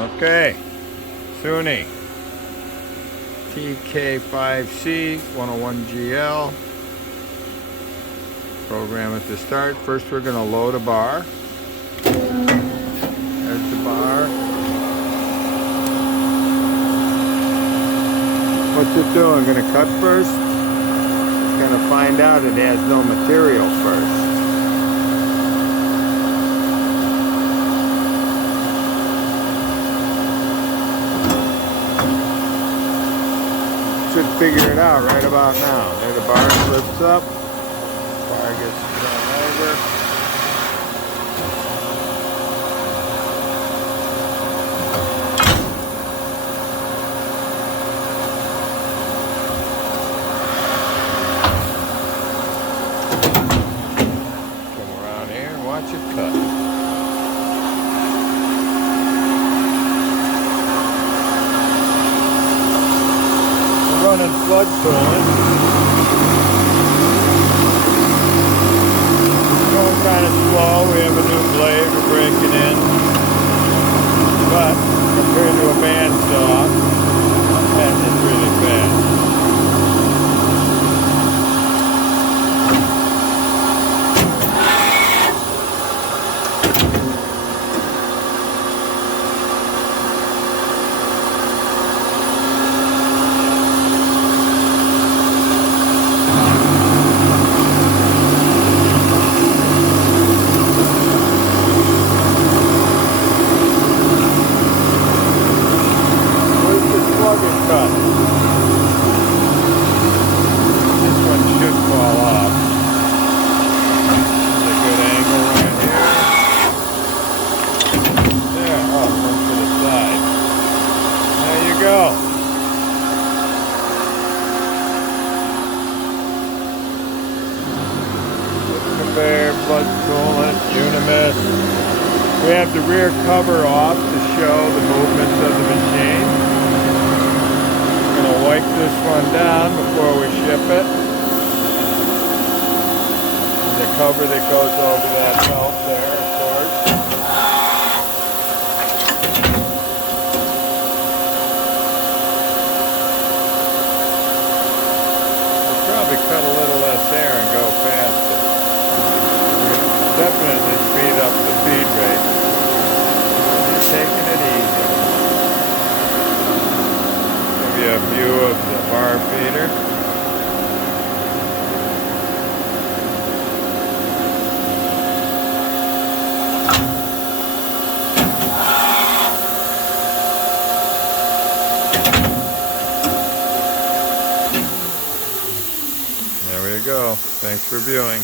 Okay, Tsune TK5c-101GL. Program it to start. First we're going to load a bar. There's the bar. What's it doing? Going to cut first? It's going to find out it has no material first. Should figure it out right about now. There the bar flips up. Bar gets thrown over. Come around here and watch it cut. Running flood coolant. Going kind of slow. We have a new blade we're breaking in. But compared to a bandsaw, that is really fast. This one should fall off. There's a good angle right here. There, oh, one to the side. There you go. Conveyor, flood coolant, Unimis. We have the rear cover off to show the movements of the machine. Wipe this one down before we ship it. And the cover that goes over that belt there, of course. We'll probably cut a little less air and go faster. We'll definitely speed up the feed rate. Just taking it easy. A view of the bar feeder. There we go. Thanks for viewing.